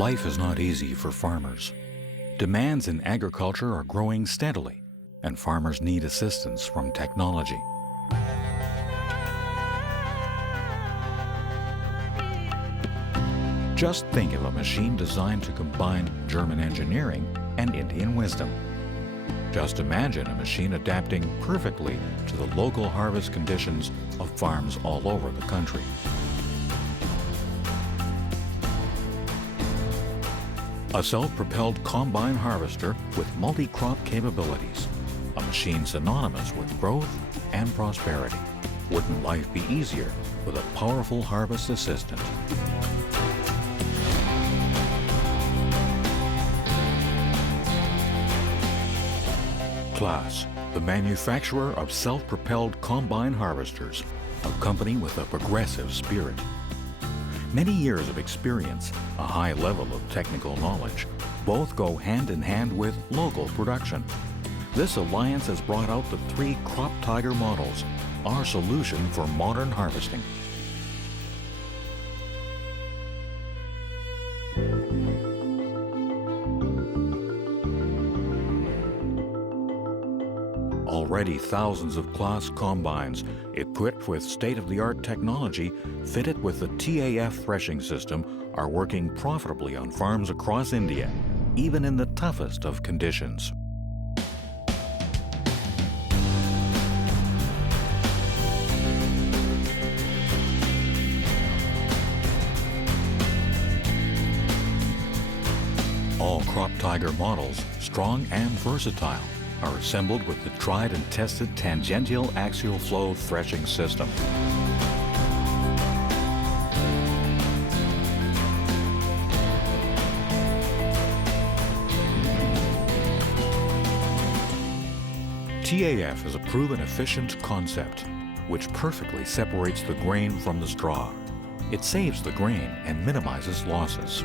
Life is not easy for farmers. Demands in agriculture are growing steadily, and farmers need assistance from technology. Just think of a machine designed to combine German engineering and Indian wisdom. Just imagine a machine adapting perfectly to the local harvest conditions of farms all over the country. A self-propelled combine harvester with multi-crop capabilities. A machine synonymous with growth and prosperity. Wouldn't life be easier with a powerful harvest assistant? CLAAS, the manufacturer of self-propelled combine harvesters, a company with a progressive spirit. Many years of experience, a high level of technical knowledge, both go hand in hand with local production. This alliance has brought out the 3 Crop Tiger models, our solution for modern harvesting. Already thousands of CLAAS combines, equipped with state-of-the-art technology, fitted with the TAF threshing system, are working profitably on farms across India, even in the toughest of conditions. All Crop Tiger models, strong and versatile, are assembled with the tried and tested tangential axial flow threshing system. TAF is a proven efficient concept which perfectly separates the grain from the straw. It saves the grain and minimizes losses.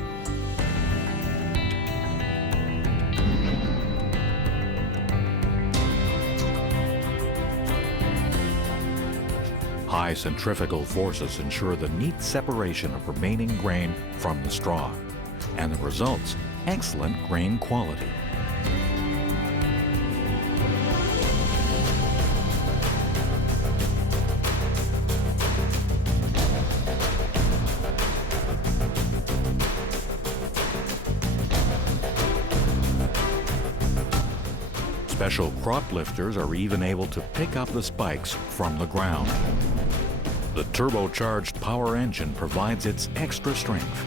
High centrifugal forces ensure the neat separation of remaining grain from the straw, and the results, excellent grain quality. Special crop lifters are even able to pick up the spikes from the ground. The turbocharged power engine provides its extra strength.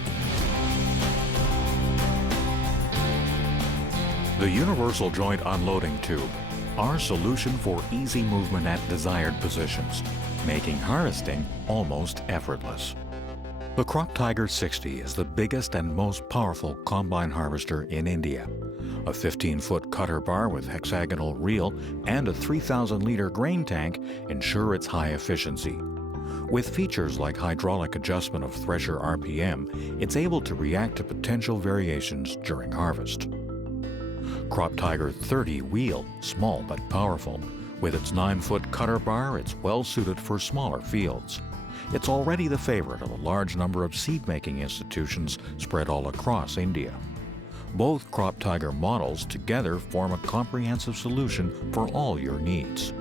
The universal joint unloading tube, our solution for easy movement at desired positions, making harvesting almost effortless. The Crop Tiger 60 is the biggest and most powerful combine harvester in India. A 15-foot cutter bar with hexagonal reel and a 3,000-liter grain tank ensure its high efficiency. With features like hydraulic adjustment of thresher RPM, it's able to react to potential variations during harvest. Crop Tiger 30 wheel, small but powerful. With its 9-foot cutter bar, it's well suited for smaller fields. It's already the favorite of a large number of seed-making institutions spread all across India. Both Crop Tiger models together form a comprehensive solution for all your needs.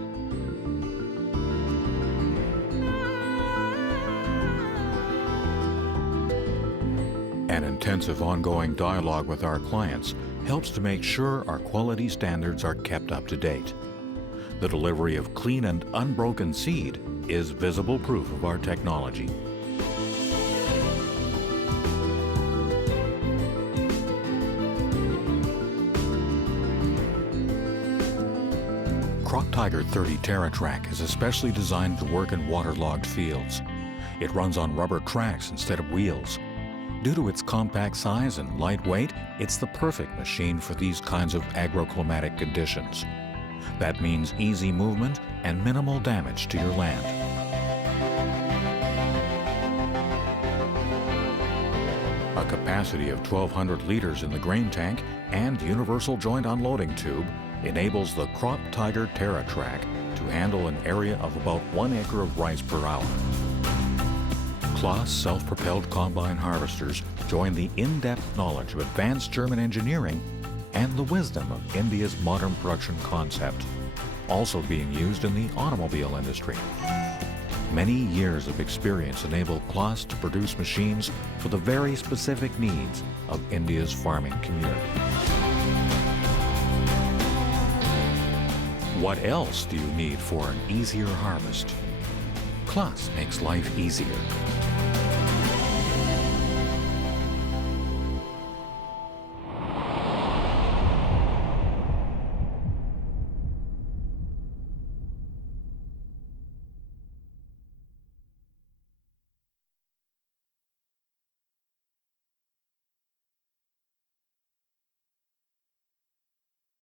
An intensive ongoing dialogue with our clients helps to make sure our quality standards are kept up to date. The delivery of clean and unbroken seed is visible proof of our technology. Crop Tiger 30 TerraTrack is especially designed to work in waterlogged fields. It runs on rubber tracks instead of wheels. Due to its compact size and light weight, it's the perfect machine for these kinds of agroclimatic conditions. That means easy movement and minimal damage to your land. A capacity of 1,200 liters in the grain tank and universal joint unloading tube enables the Crop Tiger TerraTrack to handle an area of about 1 acre of rice per hour. CLAAS self-propelled combine harvesters join the in-depth knowledge of advanced German engineering and the wisdom of India's modern production concept, also being used in the automobile industry. Many years of experience enable CLAAS to produce machines for the very specific needs of India's farming community. What else do you need for an easier harvest? CLAAS makes life easier.